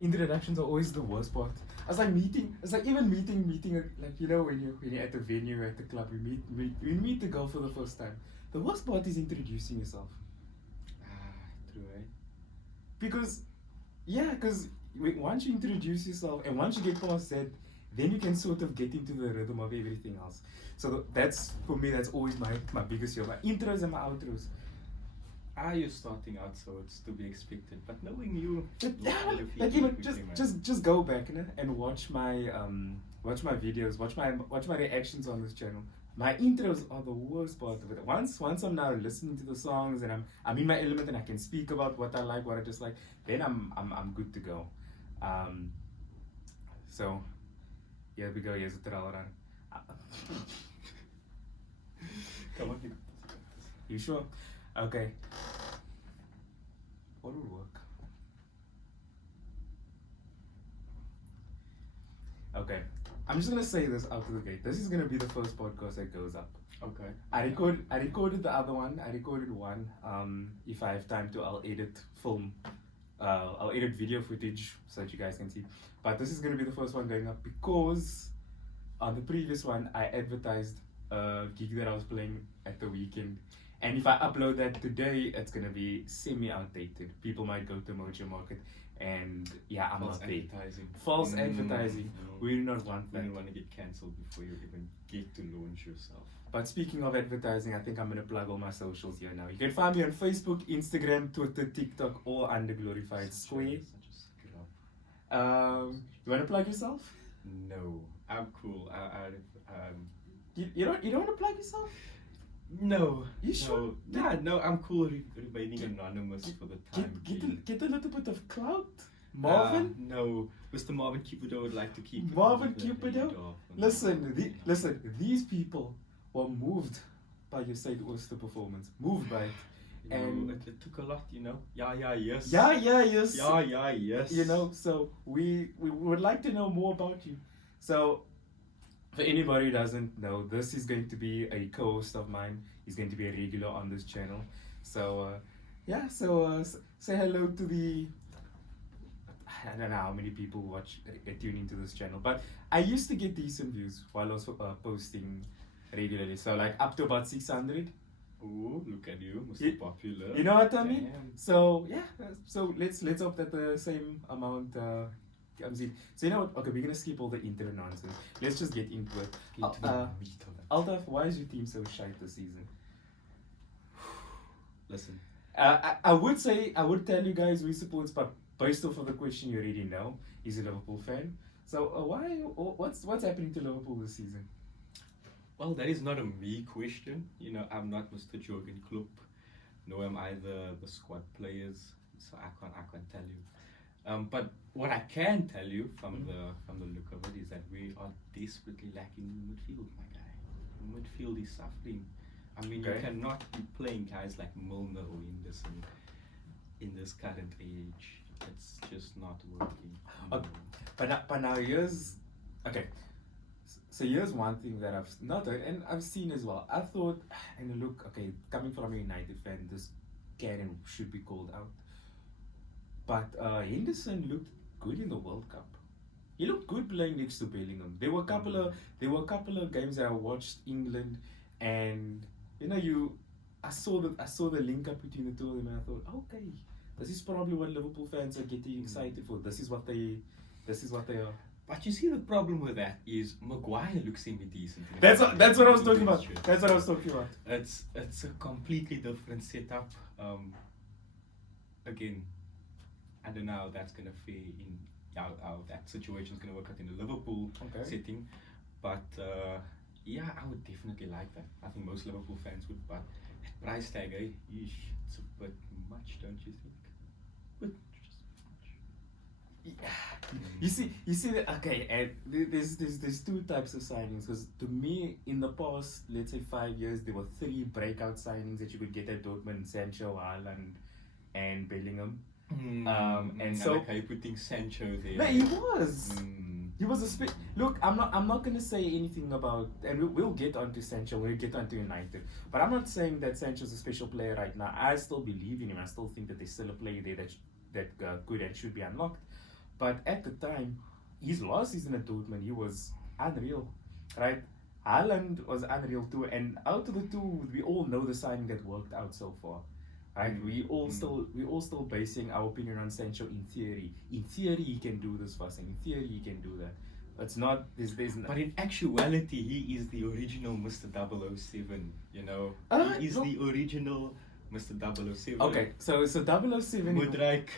introductions are always the worst part. It's like even meeting like when you're at the venue at the club, you meet the girl for the first time. The worst part is introducing yourself. True, eh? Because once you introduce yourself and once you get past that, then you can sort of get into the rhythm of everything else. So that's for me. That's always my biggest fear. My intros and my outros. You're starting out, so it's to be expected. But knowing you, Like even just go back and watch my videos, watch my reactions on this channel. My intros are the worst part of it. Once I'm now listening to the songs and I'm in my element and I can speak about what I like, what I dislike, then I'm good to go. So here we go. Here's the trial run. Come on, you sure? Okay. What would work? Okay. I'm just gonna say this out of the gate. This is gonna be the first podcast that goes up. Okay. I recorded the other one. I recorded one. If I have time to, I'll edit film. I'll edit video footage so that you guys can see. But this is gonna be the first one going up because on the previous one I advertised a gig that I was playing at the weekend. And if I upload that today, it's gonna be semi-outdated. People might go to Mojo Market, and I'm False not there. advertising. False advertising. No. We do not want that. You don't want to get cancelled before you even get to launch yourself. But speaking of advertising, I think I'm gonna plug all my socials here now. You can find me on Facebook, Instagram, Twitter, TikTok, all under Glorified Square. You wanna plug yourself? No, I'm cool. You don't wanna plug yourself? No. You sure? No, I'm cool remaining anonymous for the time being. Get a little bit of clout. Marvin? No, Mr. Marvin Cupido would like to keep Marvin Cupido? Listen, these people were moved by your Saint Oyster performance. Moved by it. And it took a lot, you know. Yes. Yes. You know, so we would like to know more about you. So for anybody who doesn't know, this is going to be a co-host of mine. He's going to be a regular on this channel. So say hello to the, I don't know how many people tune into this channel, but I used to get decent views while I was posting regularly. So like up to about 600. Oh, look at you, Mr. Popular. You know what I mean? Damn. So so let's hope that the same amount comes in. So you know what? Okay, we're gonna skip all the intro nonsense. Let's just get into it. Altaf, why is your team so shite this season? Listen. I would tell you guys we support, but based off of the question you already know, he's a Liverpool fan. So what's happening to Liverpool this season? Well, that is not a me question. You know, I'm not Mr. Jurgen Klopp. Nor am I the squad players, so I can't tell you. But what I can tell you from the look of it is that we are desperately lacking in midfield, my guy. Midfield is suffering. I mean, you cannot be playing guys like Milner or Henderson in this current age. It's just not working. But now here's So here's one thing that I've noted and I've seen as well. I thought, and look, okay, coming from a United fan, this can and should be called out. But Henderson looked good in the World Cup. He looked good playing next to Bellingham. There were a couple of games that I watched England, and I saw the link up between the two of them, and I thought, okay, this is probably what Liverpool fans are getting excited for. This is what they are. But you see, the problem with that is Maguire looks semi-decent. That's what I was talking about. That's what I was talking about. It's a completely different setup. Again, I don't know how that's gonna fare in how that situation is gonna work out in the Liverpool setting. But I would definitely like that. I think most Liverpool fans would. But at price tag, it's a bit much, don't you think? But You see, okay, and there's two types of signings, because to me, in the past, let's say 5 years, there were 3 breakout signings that you could get at Dortmund: Sancho, Haaland, and Bellingham. And so, like how you putting Sancho there. No, he was. He was a Look, I'm not gonna say anything about, and we'll get onto Sancho. We'll get onto United, but I'm not saying that Sancho's a special player right now. I still believe in him. I still think that there's still a player there that could and should be unlocked. But at the time, his last season at Dortmund, he was unreal, right? Haaland was unreal too, and out of the two, we all know the signing that worked out so far, right? We all still basing our opinion on Sancho in theory. In theory, he can do this passing. In theory, he can do that. It's not there's But in actuality, he is the original Mr. 007. You know, he is no. the original Mr. 007. Okay, so 007. Mudryk,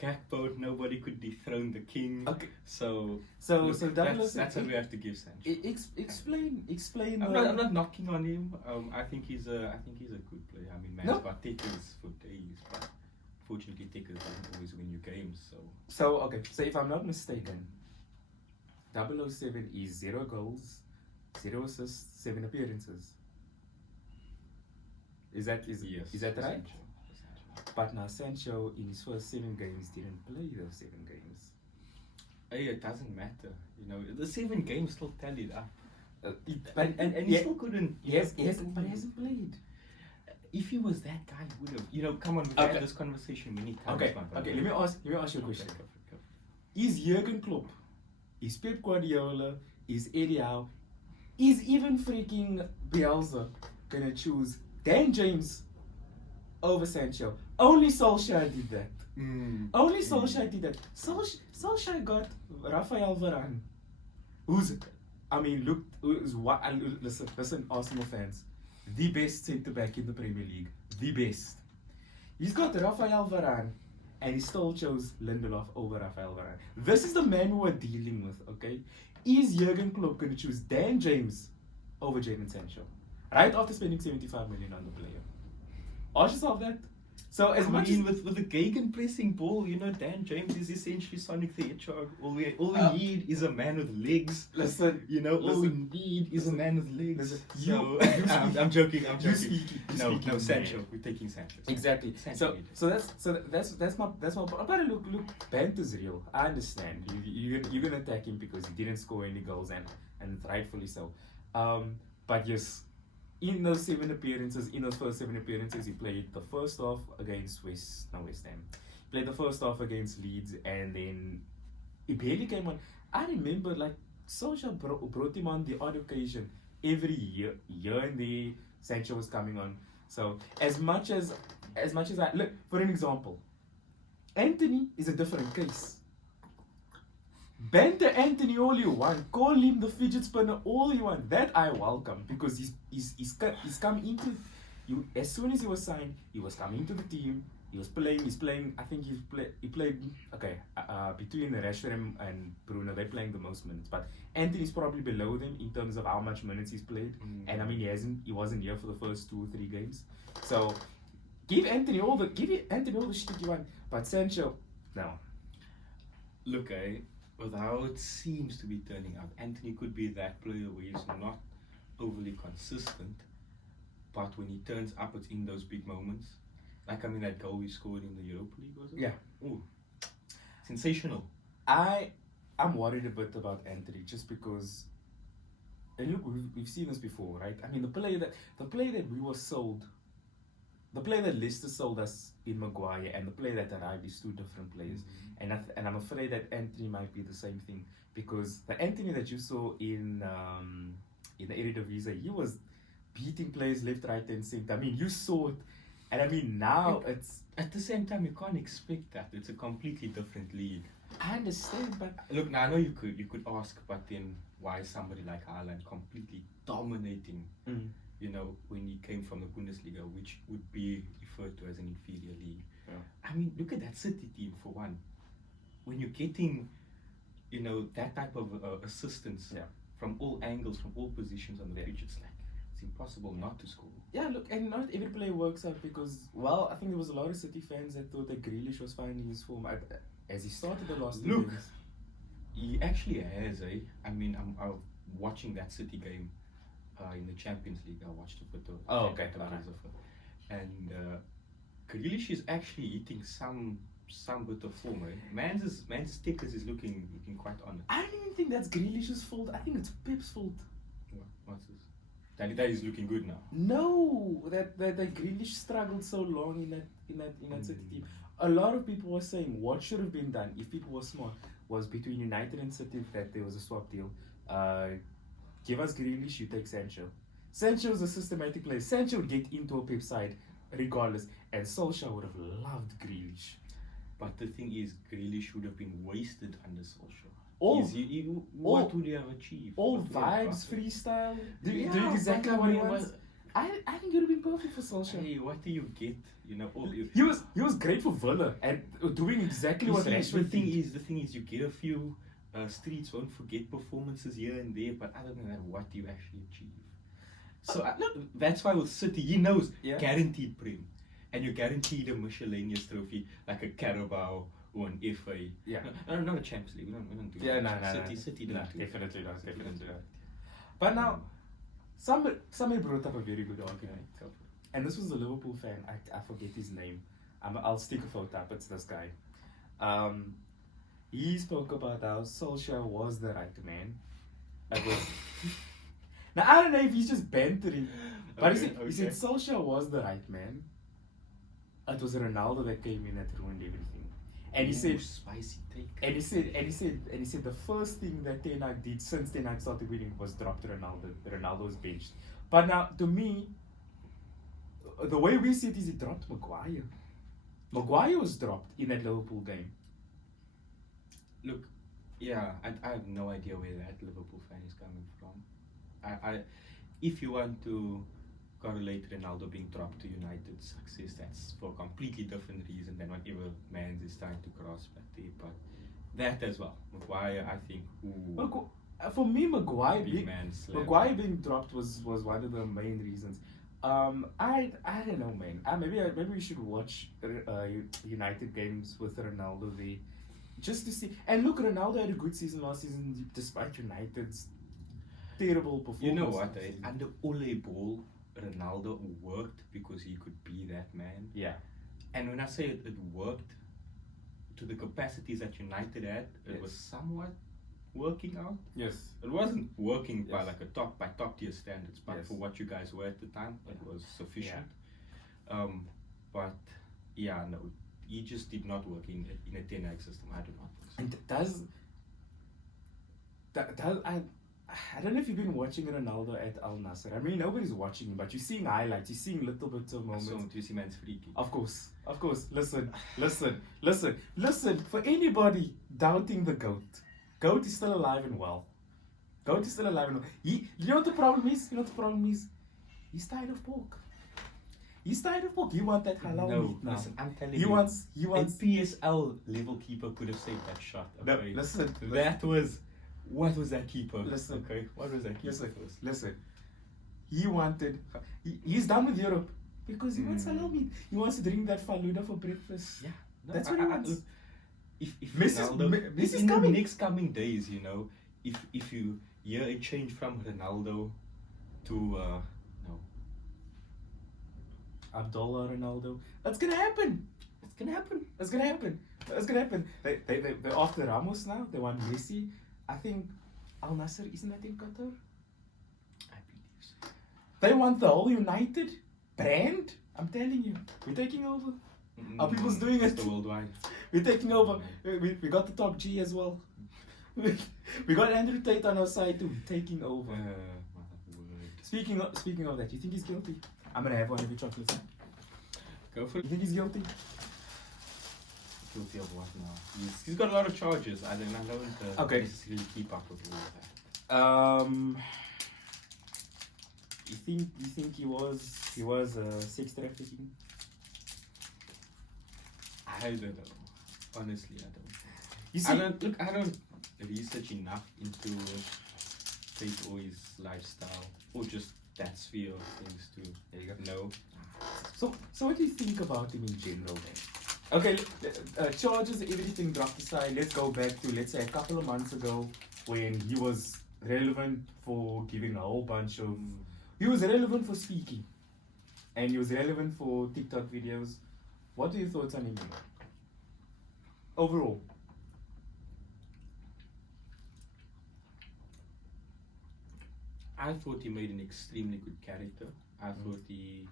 Gakpo, nobody could dethrone the king. Okay. So So 007. That's what we have to give Sancho. Explain. I'm not knocking on him. I think he's a good player. I mean, man's No. got takers for days, but fortunately, takers don't always win you games. So okay, so if I'm not mistaken, 007 is 0 goals, 0 assists, 7 appearances. Is that Yes, right? Sancho. But now Sancho in his first 7 games didn't play those 7 games. Hey, it doesn't matter. You know, the 7 games still tallied up. And He still couldn't. He hasn't played. If he was that guy, he would have. You know, come on, we've Okay. had this conversation many times. Okay, my brother. okay. Let me ask you a question. Go. Is Jurgen Klopp, is Pep Guardiola, is Eddie Howe, is even freaking Bielsa gonna choose Dan James over Sancho? Only Solskjaer did that. Only Solskjaer did that. Solskjaer got Rafael Varane. Listen, Arsenal fans. The best centre back in the Premier League. The best. He's got Rafael Varane, and he still chose Lindelof over Rafael Varane. This is the man we're dealing with, okay? Is Jurgen Klopp going to choose Dan James over Jadon Sancho? Right after spending 75 million on the player. Ask yourself that. So as much as with the gegenpressing ball, you know, Dan James is essentially Sonic the Hedgehog. All we need is a man with legs. Listen, You know, all we need is a man with legs. I'm joking. You speak. No, Sancho. We're taking Sancho. Exactly. Sancho That's my but look, banter's real. I understand. You're gonna attack him because he didn't score any goals and rightfully so. But yes, in those first 7 appearances, he played the first half against West Ham. Played the first half against Leeds, and then he barely came on. I remember like Solskjaer brought him on the odd occasion every year and there. Sancho was coming on. So as much as I look, for an example, Anthony is a different case. Banter Anthony all you want, call him the fidget spinner all you want. That I welcome because he's come into you as soon as he was signed. He was coming to the team. He's playing. I think he played. Okay, between Rashford and Bruno, they're playing the most minutes. But Anthony's probably below them in terms of how much minutes he's played. And I mean, he wasn't here for the first 2 or 3 games. So give Anthony all the shit you want. But Sancho, no. Look, with how it seems to be turning out, Anthony could be that player where he's not overly consistent, but when he turns up, it's in those big moments. Like, I mean, that goal he scored in the Europa League, was it? Yeah. Ooh, sensational. I'm worried a bit about Anthony just because, and look, we've seen this before, right? I mean, the player that we were sold, the player that Leicester sold us in Maguire, and the player that arrived is 2 different players. And I'm afraid that Anthony might be the same thing, because the Anthony that you saw in the Eredivisie, he was beating players left, right, and center. I mean, you saw it, and I mean now it's at the same time you can't expect that. It's a completely different league. I understand, but look, now I know you could ask, but then why is somebody like Haaland completely dominating? You know, when he came from the Bundesliga, which would be referred to as an inferior league. Yeah. I mean, look at that City team for one. When you're getting, you know, that type of assistance from all angles, from all positions on the pitch, it's impossible not to score. Yeah, look, and not every play works out because, well, I think there was a lot of City fans that thought that Grealish was finding his form as he started the last 2 games. He actually has, I mean, I'm watching that City game in the Champions League. I watched a bit of and Grealish is actually hitting some bit of form. Man's stickers is looking quite on it. I don't even think that's Grealish's fault. I think it's Pep's fault. What's this? That is looking good now. No, that Grealish struggled so long in that City team. A lot of people were saying what should have been done if people were smart was between United and City that there was a swap deal. Give us Grealish, you take Sancho. Sancho's a systematic player. Sancho would get into a Pep side regardless, and Solskjaer would have loved Grealish. But the thing is, Grealish would have been wasted under Solskjaer. All, What would he have achieved? all What would he have vibes, gotten? freestyle, Yeah, doing exactly but I what he mean, wants. I think it would have been perfect for Solskjaer. Hey, what do you get? You know, He was great for Villa and doing exactly you what see, Rashford did. the thing is, you get a few streets won't forget performances here and there, but other than that, what do you actually achieve? So look, that's why with City, he knows guaranteed Prem, and you're guaranteed a miscellaneous trophy like a Carabao or an FA. Yeah. No, not a Champions League. We don't do Yeah, that. no. City No, don't do that. definitely not. But now, somebody brought up a very good argument. Go for it. And this was a Liverpool fan. I forget his name. I'll stick a photo up. It's this guy. He spoke about how Solskjaer was the right man. It was now I don't know if he's just bantering, but he said Solskjaer was the right man. It was Ronaldo that came in that ruined everything. And he said spicy take. and he said the first thing that Ten Hag did since Ten Hag started winning was drop Ronaldo. Ronaldo was benched. But now to me, the way we see it is he dropped Maguire. Maguire was dropped in that Liverpool game. Look, yeah, I have no idea where that Liverpool fan is coming from. If you want to correlate Ronaldo being dropped to United's success, that's for a completely different reason than whatever Mans is trying to grasp at there. But that as well, Maguire, I think, For me, Maguire big man slap. Maguire being dropped was one of the main reasons. I don't know, man. Maybe we should watch United games with Ronaldo there, just to see. And look, Ronaldo had a good season last season despite United's terrible performance. You know what? Under Ole Ball, Ronaldo worked because he could be that man. Yeah. And when I say it worked to the capacities that United had, it was somewhat working out. Yes. It wasn't working by Yes. top tier standards, but Yes. for what you guys were at the time, it was sufficient. But yeah, no, he just did not work in a 10x system. I do not think so. And I don't know if you've been watching Ronaldo at Al Nassr. I mean, nobody's watching him, but you're seeing highlights. You're seeing little bits of moments. So do you see man's free kick? Of course. Listen. For anybody doubting the GOAT is still alive and well. You know what the problem is? He's tired of pork. You want that halal meat now. Listen, I'm telling He you. wants. A PSL level keeper could have saved that shot. No, Okay? listen. What was that keeper? Listen. Okay, what was that keeper? Listen. He's done with Europe because he wants halal meat. He wants to drink that faluda for breakfast. Yeah, no, That's what he wants. If Messi is in coming. the next coming days, you know, if you hear a change from Ronaldo to Abdullah Ronaldo. That's gonna happen. They're after Ramos now. They want Messi. I think Al Nassr isn't that in Qatar. I believe so. They want the whole United brand. I'm telling you, we're taking over. Our people's doing it. The worldwide. We're taking over. We got the top G as well. We got Andrew Tate on our side too. Taking over. My word. Speaking of that, you think he's guilty? I'm gonna have one of your chocolates. Go for it. You think he's guilty? Guilty of what now? He's got a lot of charges. I don't necessarily keep up with all of that. You think he was sex trafficking? I don't know. Honestly, I don't. You see, I don't research enough into Tate or his lifestyle or just that sphere of things to know. So what do you think about him in general then? Okay, charges, everything dropped aside. Let's go back to, let's say, a couple of months ago when he was relevant for giving a whole bunch of... He was relevant for speaking. And he was relevant for TikTok videos. What are your thoughts on him overall? I thought he made an extremely good character. I thought he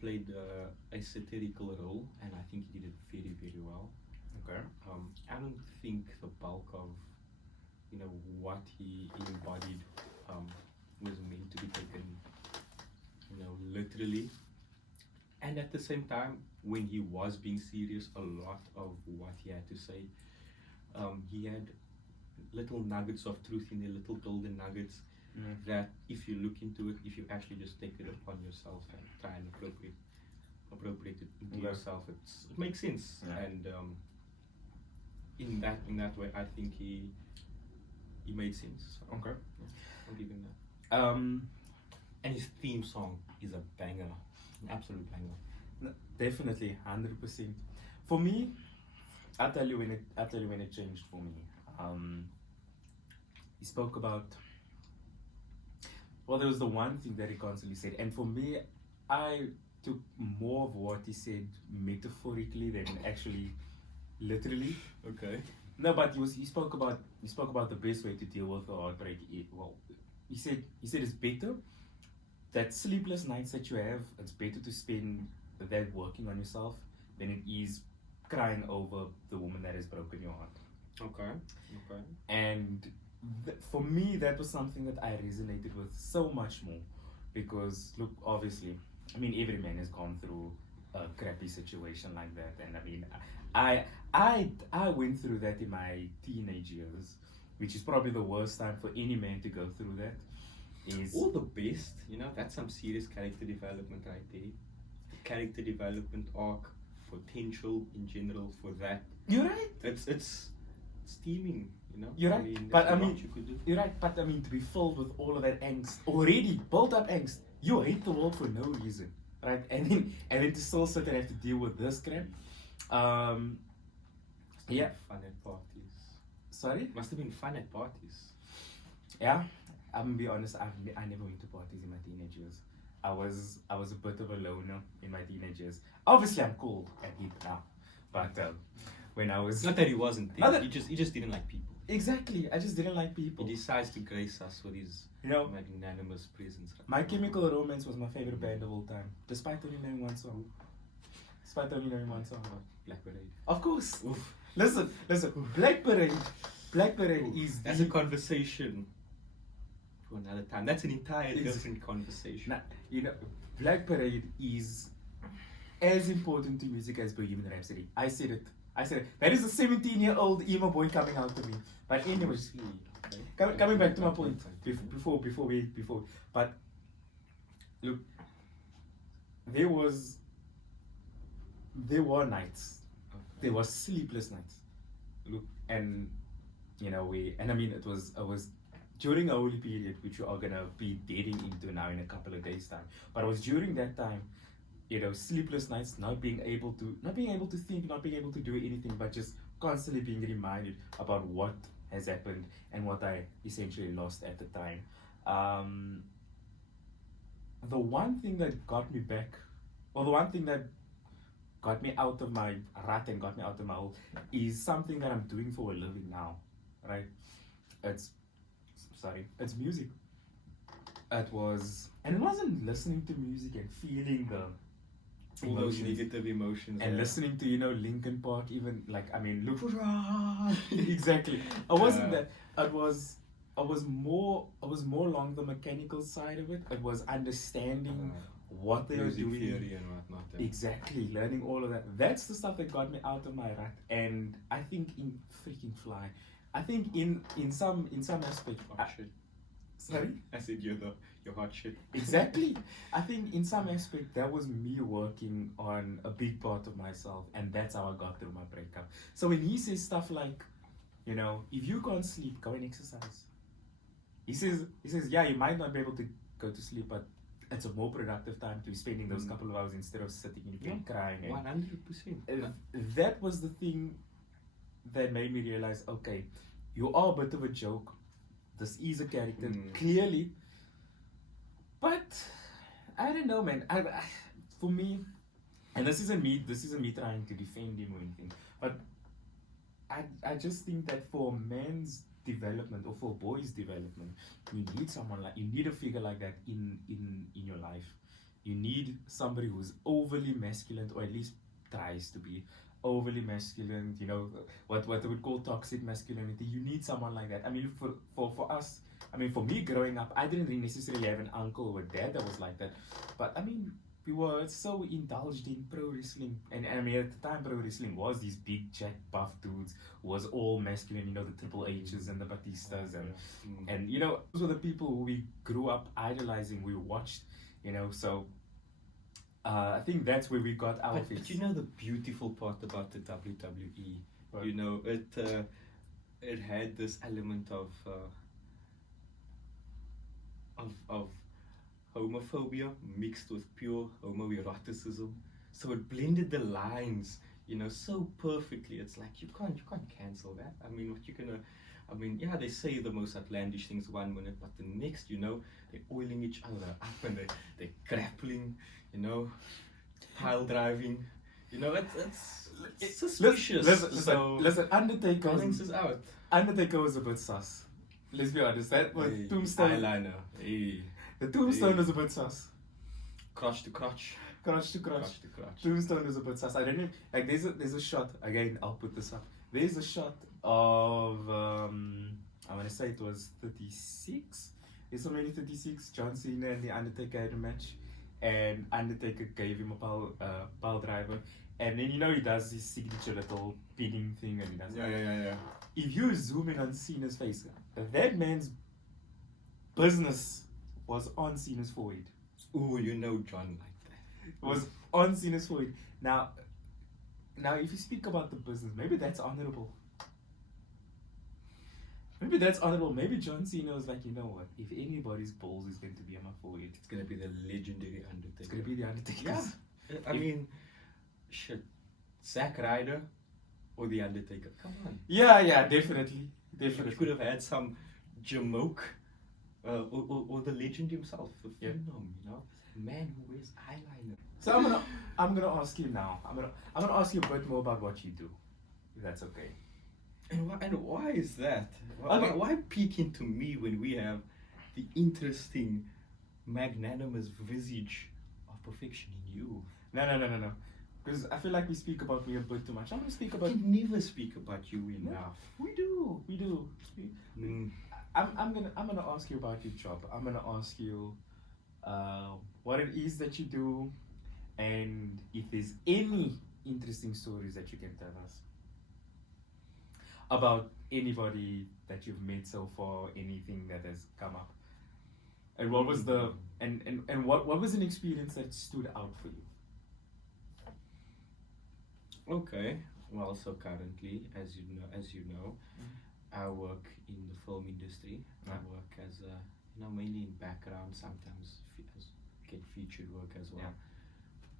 played a satirical role, and I think he did it very, very well. Okay. I don't think the bulk of what he embodied was meant to be taken literally. And at the same time, when he was being serious, a lot of what he had to say, he had little nuggets of truth in there, little golden nuggets Mm. that if you look into it, if you actually just take it upon yourself and try and appropriate it into Okay. yourself, it makes sense. Yeah. And in that way, I think he made sense. So, Okay. yeah, I'll give him that. Um, And his theme song is a banger, an absolute banger. Definitely, 100%. For me, I'll tell you when it changed for me. He spoke about, well, there was the one thing that he constantly said, and for me, I took more of what he said metaphorically than actually literally. Okay. No, but he spoke about the best way to deal with a heartbreak. Well, he said it's better that sleepless nights that you have. It's better to spend that working on yourself than it is crying over the woman that has broken your heart. Okay. Okay. And for me, that was something that I resonated with so much more, because look, obviously, I mean, every man has gone through a crappy situation like that, and I mean, I went through that in my teenage years, which is probably the worst time for any man to go through that. Is All the best, that's some serious character development right there. Character development arc, potential in general for that. You're right. It's steaming, You're I right, mean, but there's a I lot mean, you could do. you're right, but I mean, to be filled with all of that angst, already built up angst, you hate the world for no reason, right? And then to still sit and have to deal with this crap. Must have Yeah. been fun at parties. Sorry. Must have been fun at parties. Yeah, I'm gonna be honest. I never went to parties in my teenage years. I was a bit of a loner in my teenage years. Obviously, I'm cool and hip now, but when I was It's not that he wasn't there. Not that- He just didn't like people. exactly, I just didn't like He people. decides to grace us with his You know, magnanimous presence. My Chemical Romance was my favorite band of all time, despite only knowing one song. Despite only knowing one song. Black Parade. Of course. Oof. Listen. Black Parade is That's a conversation for another time. That's an entire It's- different conversation. Nah, Black Parade is as important to music as Bohemian Rhapsody. I said it. That is a 17-year-old emo boy coming out to me. But anyways, coming back to my point before. But look, there were nights. There were sleepless nights. Look, and I mean, it was during a holy period, which we are gonna be dating into now in a couple of days' time. But it was during that time, sleepless nights, not being able to think, not being able to do anything, but just constantly being reminded about what has happened and what I essentially lost at the time. The one thing that got me back, or the one thing that got me out of my rut and got me out of my hole, is something that I'm doing for a living now, right? It's music. It wasn't listening to music and feeling the All those emotions negative emotions. and yeah. listening to Linkin Park, even look exactly. I wasn't Yeah. that. I was more along the mechanical side of it. It was understanding what they were Music doing. theory and whatnot. yeah. Exactly, learning all of that. That's the stuff that got me out of my rut. And I think in freaking fly, I think in some aspect. Hot shit. Sorry. I said you're hot shit. Exactly. I think in some aspect that was me working on a big part of myself, and that's how I got through my breakup. So when he says stuff like, if you can't sleep, go and exercise. He says, yeah, you might not be able to go to sleep, but it's a more productive time to be spending those couple of hours instead of sitting in your bed crying. And 100%. that was the thing that made me realize, okay, you are a bit of a joke. This is a character, clearly. But I don't know, man. For me, and this isn't me trying to defend him or anything, but I just think that for a man's development or for a boy's development, you need a figure like that in your life. You need somebody who's overly masculine, or at least tries to be. overly masculine, what they would call toxic masculinity. You need someone like that. I mean, for us, I mean, for me growing up, I didn't really necessarily have an uncle or dad that was like that, but I mean, we were so indulged in pro wrestling, and I mean, at the time, pro wrestling was these big, jack, buff dudes, was all masculine, the Triple H's and the Batistas, and those were the people who we grew up idolizing. We watched, so I think that's where we got our But fix. you know the beautiful part about the WWE, Right. it had this element of homophobia mixed with pure homoeroticism. So it blended the lines, so perfectly. It's like you can't cancel that. I mean, what you gonna? I mean, yeah, they say the most outlandish things 1 minute, but the next, they're oiling each other up and they're grappling, pile driving. It's suspicious. Listen, Undertaker Collins is out. was a bit sus. Let's be honest. That was Hey, Tombstone. eyeliner. Hey. The Tombstone Hey. was a bit sus. Crotch to crotch. Crotch to crotch. Crotch to crotch. Tombstone is a bit sus. I don't know. Like there's a shot again. I'll put this up. There's a shot of I want to say it was 36. It's already 36. John Cena and the Undertaker had a match, and Undertaker gave him a pile driver, and then he does his signature little pinning thing, and he does. Yeah. If you zoom in on Cena's face, that man's business was on Cena's forehead. Ooh, John like that. Was on Cena's forehead. Now, if you speak about the business, maybe that's honorable. Maybe John Cena was like, you know what? If anybody's balls is going to be on my forehead, It's gonna be the legendary Undertaker. it's going to be the Undertaker. Yeah. I mean, shit. Zack Ryder or the Undertaker. Come on. Yeah, definitely. You could have had some Jamoke, or the legend himself, the Yeah. Phenom, man who wears eyeliner. So I'm gonna ask you now. I'm gonna ask you a bit more about what you do, if that's okay. And why is that? Okay. Why peek into me when we have the interesting, magnanimous visage of perfection in you? No. Because I feel like we speak about me a bit too much. I'm gonna speak about. We never speak about you enough. We do. Mm. I'm gonna ask you about your job. I'm gonna ask you what it is that you do, and if there's any interesting stories that you can tell us about anybody that you've met so far, anything that has come up, and what was the and what was an experience that stood out for you? Okay. Well, so currently, as you know, I work in the film industry. I Yeah. work as mainly in background. Sometimes get featured work as well. Yeah.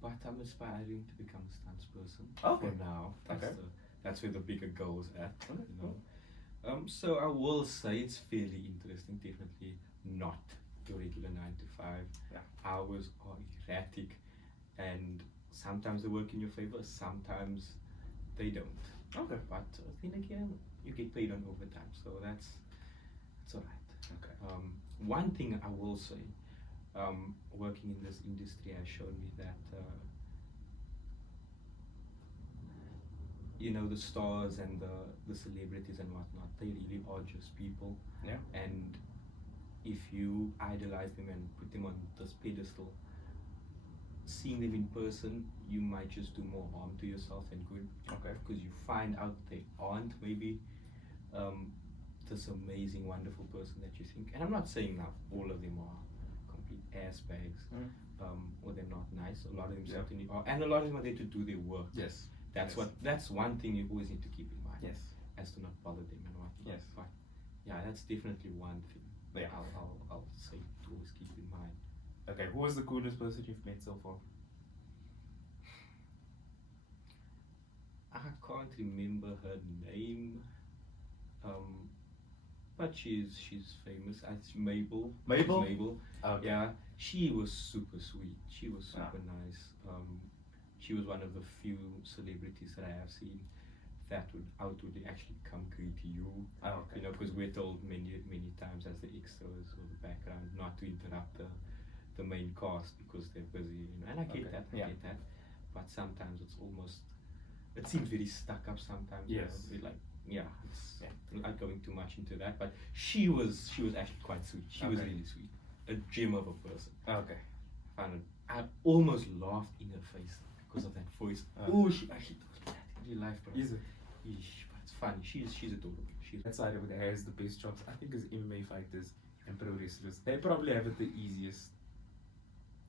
But I'm aspiring to become a stunts person. Okay. For now, Okay. that's where the bigger goal is at. Okay, So I will say it's fairly interesting. Definitely not your regular 9 to 5. Yeah. Hours are erratic, and sometimes they work in your favor. Sometimes they don't. Okay. But then again, you get paid on overtime, so that's alright. Okay. One thing I will say, working in this industry has shown me that the stars and the celebrities and whatnot, they really are just people. Yeah. And if you idolize them and put them on this pedestal, seeing them in person, you might just do more harm to yourself than good. Okay. Because you find out they aren't maybe this amazing, wonderful person that you think. And I'm not saying now all of them are complete ass bags, or they're not nice. A lot of them Yeah. certainly are, and a lot of them are there to do their work. Yes. That's Yes. that's one thing you always need to keep in mind. Yes. As to not bother them and whatnot. Yes. But yeah, that's definitely one thing. Yeah. I'll say to always keep in mind. Okay. Who was the coolest person you've met so far? I can't remember her name, but she's famous. It's Mabel. Mabel? Mabel. Okay. Yeah, she was super sweet. She was super nice. She was one of the few celebrities that I have seen that would outwardly actually come greet you. Oh, okay. Because we're told many times as the extras or the background not to interrupt the main cast because they're busy. And I get Okay. that. I Yeah. get that. But sometimes it's it seems very stuck up sometimes. you know, Yes. with like yeah, it's Yeah. not going too much into that, but she was actually quite sweet. She was Okay. really sweet, a gem of a person. Okay. I almost laughed in her face because of that voice. Oh, she actually talks like that in real life, bro. Is it? Yeesh, but it's funny. She's adorable. She's That side of it has the best jobs. I think as MMA fighters and pro wrestlers, they probably have it the easiest.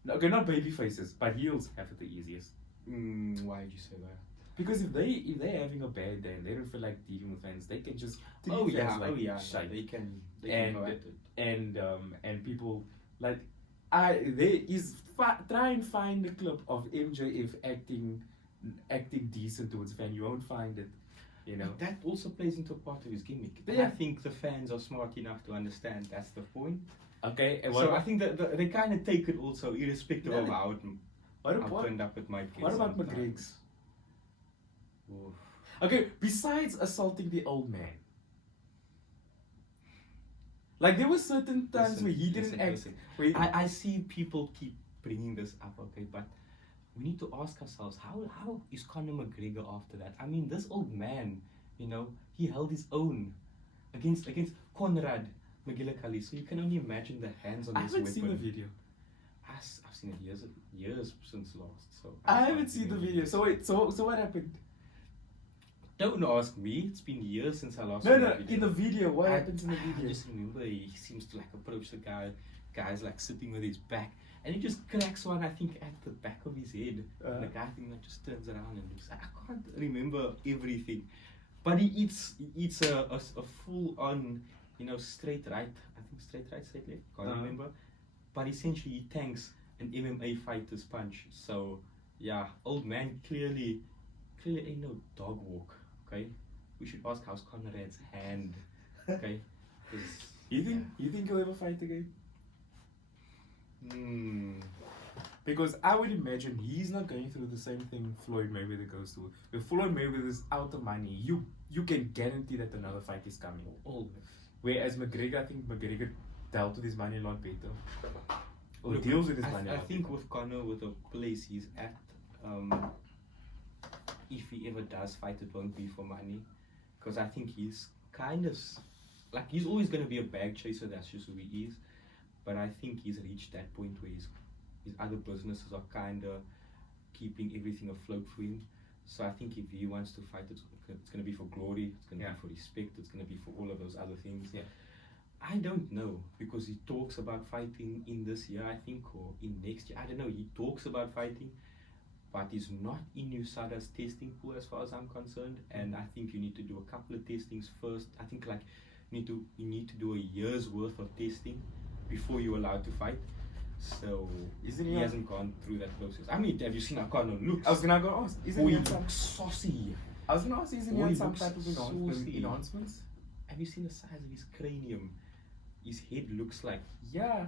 No, okay, not baby faces, but heels have it the easiest. Why did you say that? Because if they're having a bad day and they don't feel like dealing with fans, they can just treat Oh yeah, fans like oh yeah. shite. They can And go at it. and people like try and find a clip of MJF acting decent towards a fan. You won't find it, you know. But that also plays into part of his gimmick. Yeah. I think the fans are smart enough to understand that's the point. Okay, and So I think that they kind of take it also, irrespective of Yeah. how what turned up it might get. what about sometimes. McGregor's? Oof. Okay, besides assaulting the old man, like there were certain times Listen, where he didn't listen, act. listen. Where he- I see people keep bringing this up, okay, but we need to ask ourselves, how is Conor McGregor after that? I mean, this old man, you know, he held his own against Conrad McGillicuddy, so you can only imagine the hands on I this haven't weapon. seen the video. I've seen it years since last, so I can't haven't seen the remember. video. So wait, so what happened? Don't ask me. It's been years since I last No, saw no, the video. in the video, what I- happens in the I video? just remember he seems to like approach the guy's like sitting with his back, and he just cracks one, I think, at the back of his head. And the guy, I think, like, just turns around and looks. I can't remember everything, but he eats a full on, you know, straight right. I think straight right, straight left. Can't remember. But essentially, he tanks an MMA fighter's punch. So yeah, old man clearly ain't no dog walk. Okay, we should ask how's Conrad's hand. Okay, 'cause, You think he'll ever fight again? Because I would imagine he's not going through the same thing Floyd Mayweather goes through. If Floyd Mayweather is out of money, you can guarantee that another fight is coming. always. Whereas McGregor, I think McGregor dealt with his money a lot better. Or Look, deals with his money a I lot think better. with Conor, with the place he's at, if he ever does fight, it won't be for money, because I think he's kind of like, he's always going to be a bag chaser. That's just who he is. But I think he's reached that point where his other businesses are kind of keeping everything afloat for him. So I think if he wants to fight, it's going to be for glory. It's going to Yeah. be for respect. It's going to be for all of those other things. Yeah. I don't know, because he talks about fighting in this year, I think, or in next year. I don't know. He talks about fighting, but he's not in USADA's testing pool as far as I'm concerned. And I think you need to do a couple of testings first. I think like you need to do a year's worth of testing before you're allowed to fight. So Isn't he he on- hasn't gone through that process. I mean, have you seen how Conor looks? I was gonna go ask. Isn't Boy, he he on some? looks saucy. I was gonna ask. Isn't he Boy, on he some looks type of saucy. enhancements? Have you seen the size of his cranium? His head looks like. Yeah,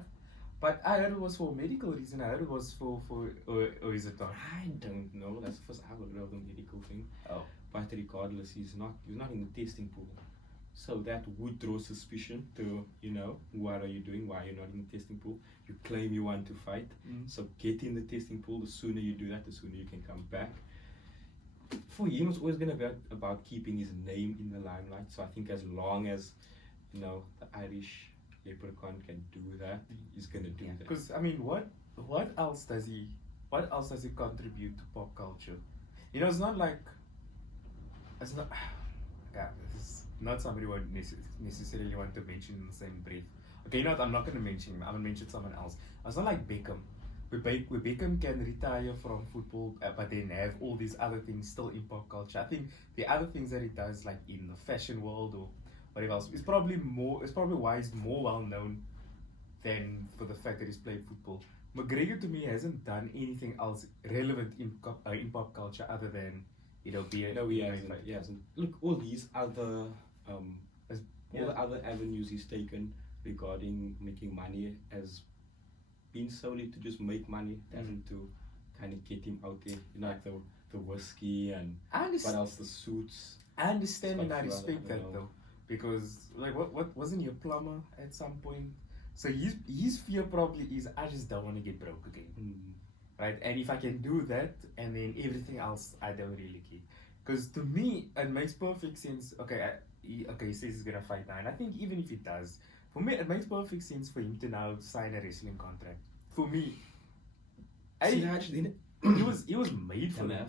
but I heard it was for medical reason. I heard it was for or is it not? I don't know. That's the first I've heard of the medical thing. Oh. But regardless, he's not in the testing pool. So that would draw suspicion to, you know, what are you doing? Why are you not in the testing pool? You claim you want to fight. So get in the testing pool. The sooner you do that, the sooner you can come back. For him, it's always going to be about keeping his name in the limelight. So I think as long as, you know, the Irish leprechaun can do that, he's going to do that. Because I mean, what else does he contribute to pop culture? You know, it's not like it's not. God, this is not somebody who I would necessarily want to mention in the same breath. Okay, you know what? I'm not going to mention him. I'm going to mention someone else. It's not like Beckham. Where Beckham can retire from football, but then have all these other things still in pop culture. I think the other things that he does, like in the fashion world or whatever else, is probably why he's more well known than for the fact that he's played football. McGregor to me hasn't done anything else relevant in pop culture other than, you know, be a No, he hasn't. Look, all these other all the other avenues he's taken regarding making money has been solely to just make money, hasn't to kind of get him out there. You know, like the whiskey and I understand. what else, the suits. I understand and I Stuff, respect I that don't know. though, because like what wasn't he a plumber at some point? So his fear probably is, I just don't want to get broke again, right? And if I can do that, and then everything else, I don't really care. Because to me, it makes perfect sense. Okay, okay, he says he's gonna fight now, and I think even if he does, for me, it makes perfect sense for him to now sign a wrestling contract. For me, Siraj, then he was made for that.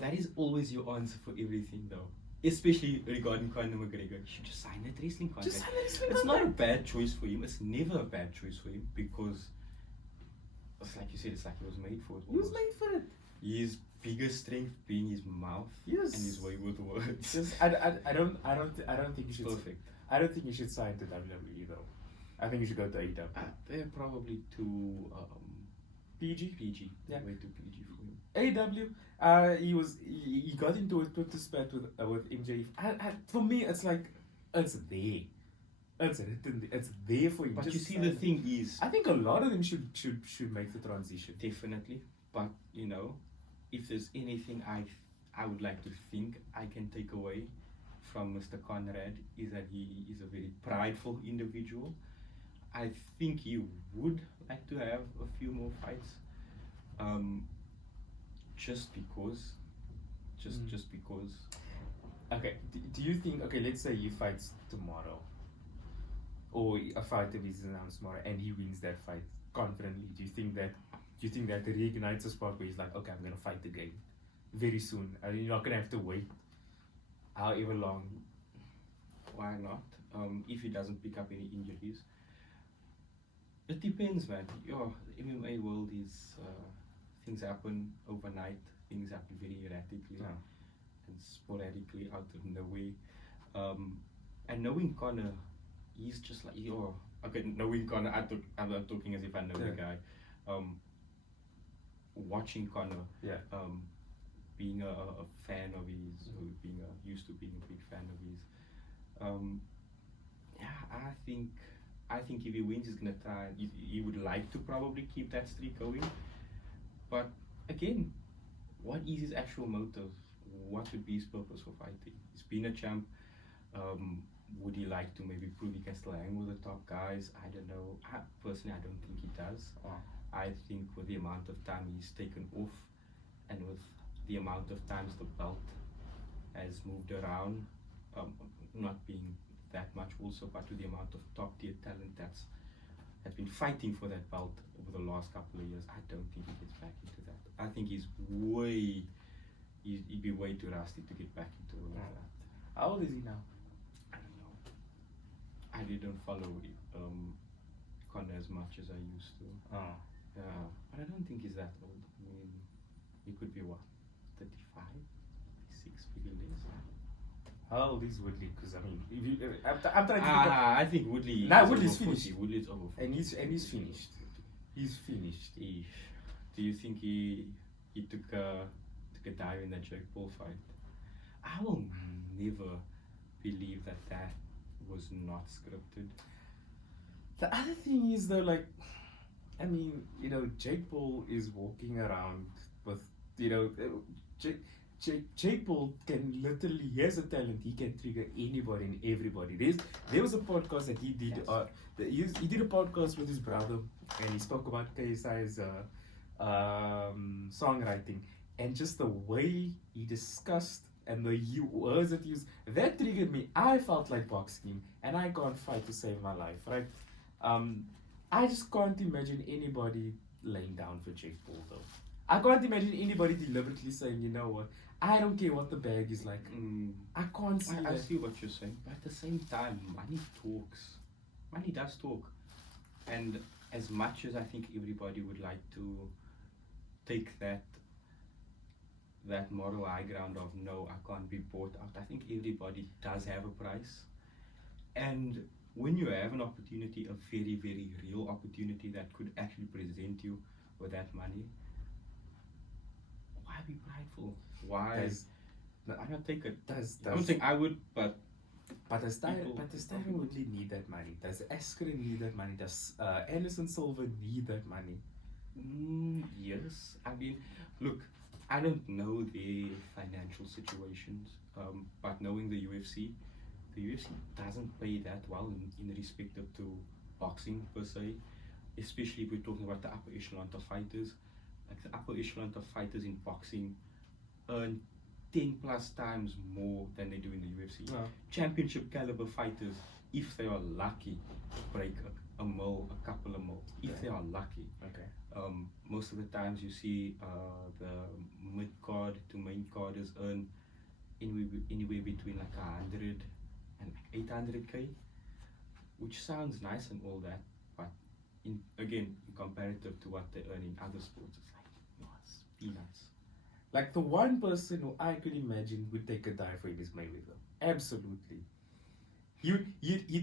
that is always your answer for everything, though. Especially regarding Conor McGregor, you should just sign that wrestling contract. Just sign a wrestling It's not a contract. bad choice for him. It's never a bad choice for him because it's like you said, it's like he was made for it. He was almost. made for it. His biggest strength being his mouth Yes. and his way with words. Just, I don't think you should. Perfect. I don't think you should sign to WWE though. I think you should go to AEW. They're probably too PG. PG. Yeah. Way too PG for him. AEW. He got into a Twitter spat with MJ. For me, it's like it's there. It's written. It's there for him. But Just you see, sign the it. thing is, I think a lot of them should make the transition. definitely. But if there's anything I would like to think I can take away from Mr. Conrad is that he is a very prideful individual. I think he would like to have a few more fights, just because, just because. Okay. Do you think? Okay, let's say he fights tomorrow, or a fight is announced tomorrow, and he wins that fight confidently. Do you think that? Reignites a spark where he's like, okay, I'm gonna fight again, very soon. You're not gonna have to wait, however long. Why not? If he doesn't pick up any injuries. It depends, man. The MMA world is things happen overnight. Things happen very erratically and sporadically out of nowhere. And knowing Conor, he's just like okay. Knowing Conor, I'm not talking as if I know the guy. Watching Conor, being a fan of his, or used to being a big fan of his. I think if he wins, he's gonna try. He would like to probably keep that streak going. But again, what is his actual motive? What would be his purpose for fighting? He's been a champ. Would he like to maybe prove he can still hang with the top guys? I don't know. Personally, I don't think he does. I think with the amount of time he's taken off, and with the amount of times the belt has moved around, not being that much also, but with the amount of top tier talent that's been fighting for that belt over the last couple of years, I don't think he gets back into that. I think he'd be way too rusty to get back into all of that. How old is he now? I don't know. I didn't follow Conor as much as I used to. Yeah, but I don't think he's that old. I mean, he could be what, 35, 36, maybe less. How old is Woodley? Because I mean, if you, I'm trying to think of, I think Woodley. Nah, is Woodley's over 40. finished. Woodley's over 40. and he's finished. He's finished. Do you think he took a dive in that Jake Paul fight? I will never believe that was not scripted. The other thing is though, like, I mean, Jake Paul is walking around with, Jake Paul can literally, he has a talent, he can trigger anybody and everybody. There was a podcast that he did, Yes. he did a podcast with his brother, and he spoke about KSI's songwriting, and just the way he discussed and the words that he used, that triggered me. I felt like boxing, and I can't fight to save my life, right? I just can't imagine anybody laying down for Jake Paul though. I can't imagine anybody deliberately saying, you know what, I don't care what the bag is like. I can't see I that. see what you're saying, but at the same time, money talks. Money does talk, and as much as I think everybody would like to take that moral high ground of no, I can't be bought out, I think everybody does have a price, and when you have an opportunity, a very, very real opportunity that could actually present you with that money, why be prideful? Why not take it? I don't think I would, but does Tyron Woodley need that money? Does Askren need that money? Does Anderson Silva need that money? Yes. I mean, look, I don't know their financial situations, but knowing the UFC doesn't pay that well in respect to boxing per se, especially if we're talking about the upper echelon of fighters. Like the upper echelon of fighters in boxing earn 10 plus times more than they do in the UFC. No. Championship caliber fighters, if they are lucky, break a mil, a couple of mil, if they are lucky. Okay. Most of the times you see the mid card to main carders earn anywhere between like 100 and like 800k, which sounds nice and all that, but in comparative to what they earn in other sports, it's like, no, it's peanuts. Like the one person who I could imagine would take a dive for him is Mayweather. Absolutely. You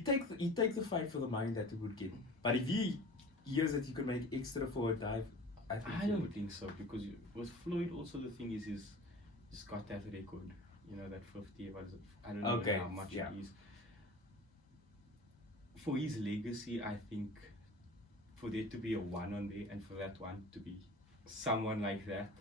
take the fight for the money that he would get. But if he hears that you could make extra for a dive, I don't think so, because with Floyd also the thing is he's got that record, you know, that 50, what is it? I don't know how much it is. For his legacy, I think for there to be a one on there and for that one to be someone like that,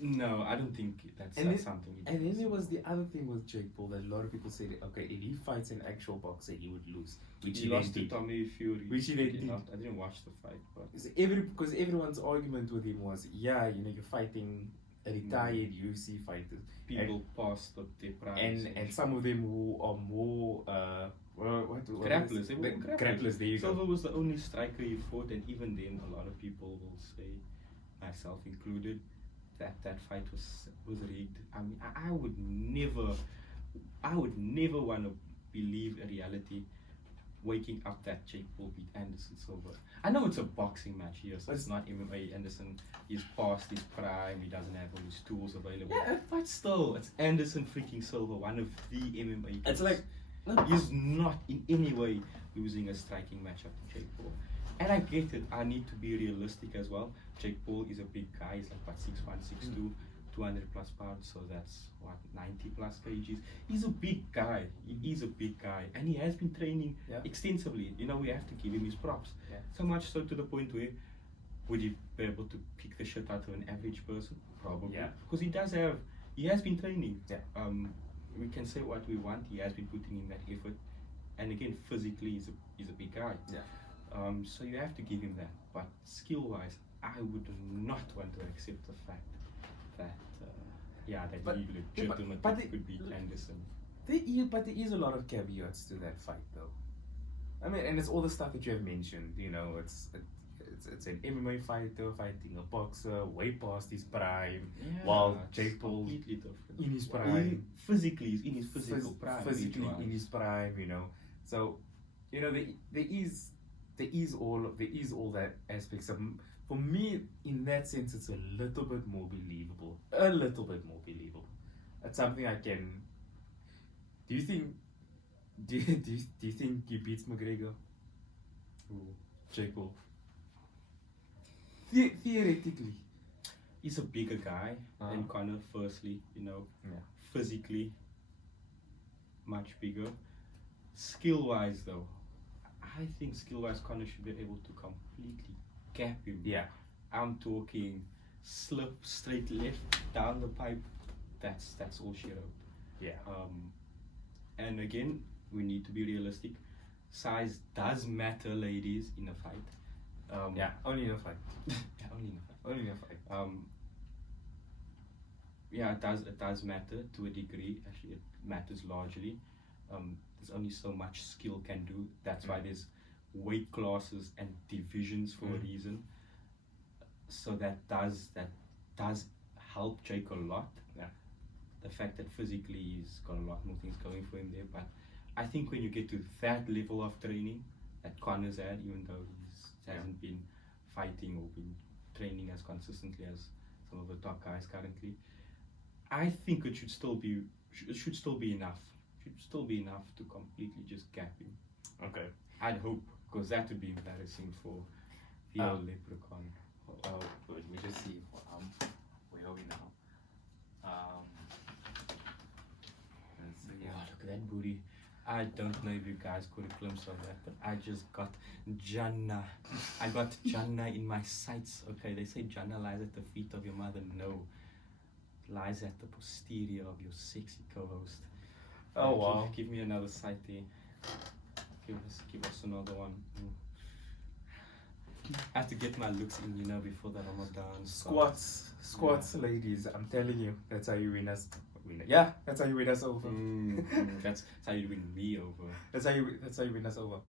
no, I don't think that's something. And then there was the other thing with Jake Paul that a lot of people said, okay, if he fights an actual boxer, he would lose. Which he lost to Tommy Fury. Which he did. I didn't watch the fight, but because everyone's argument with him was, yeah, you know, you're fighting a retired UFC fighter. People past their prime. And some of them who are more grapplers. Grapplers. There you go. Silva was the only striker he fought, and even then, a lot of people will say, myself included, that fight was rigged. I mean, I would never want to believe a reality waking up that Jake Paul beat Anderson Silva. I know it's a boxing match here, so it's not MMA. Anderson is past his prime, he doesn't have all his tools available. Yeah, but still, it's Anderson freaking Silva, one of the MMA. It's like, he's not in any way losing a striking matchup to Jake Paul. And I get it, I need to be realistic as well. Jake Paul is a big guy, he's like what, 6'1", 6'2", 200 plus pounds, so that's what, 90 plus kgs. He's a big guy, he is a big guy, and he has been training extensively. You know, we have to give him his props. So much so to the point where, would he be able to pick the shit out of an average person? Probably. Because he has been training. We can say what we want, he has been putting in that effort. And again, physically, he's a big guy. So you have to give him that. But skill-wise, I would not want to accept the fact that he legitimately could beat Anderson. But there is a lot of caveats to that fight, though. I mean, and it's all the stuff that you have mentioned. You know, it's an MMA fighter fighting a boxer way past his prime, while Jake Paul in his prime. Physically, he's in his physical prime. Physically in his prime, you know. So, you know, there is all that aspect. So for me, in that sense, it's a little bit more believable. It's something I can. Do you think? Do you think he beats McGregor? Jake Paul. Theoretically, he's a bigger guy than Conor. Firstly, you know, physically much bigger. Skill-wise, though, I think skill-wise, Conor should be able to completely gap him. I'm talking slip straight left down the pipe. That's all she wrote. And again, we need to be realistic. Size does matter, ladies, in a fight. Only in a fight. Only in a fight. It does matter to a degree. Actually, it matters largely. There's only so much skill can do. That's why there's weight classes and divisions for a reason. So that does help Jake a lot. The fact that physically he's got a lot more things going for him there. But I think when you get to that level of training that Conor's had, even though he hasn't been fighting or been training as consistently as some of the top guys currently, I think it should still be enough. It should still be enough to completely just gap him. Okay. I'd hope, because that would be embarrassing for the old leprechaun. Let me just see. Where are we now? Look at that booty. I don't know if you guys caught a glimpse of that, but I just got Jannah. I got Jannah in my sights. Okay, they say Jannah lies at the feet of your mother. No, it lies at the posterior of your sexy co-host. Oh wow! Give me another sight there. Give us another one. I have to get my looks in, before the Ramadan Squats, ladies. I'm telling you, that's how you win us. Yeah, that's how you win us over. That's how you win me over. That's how you win us over.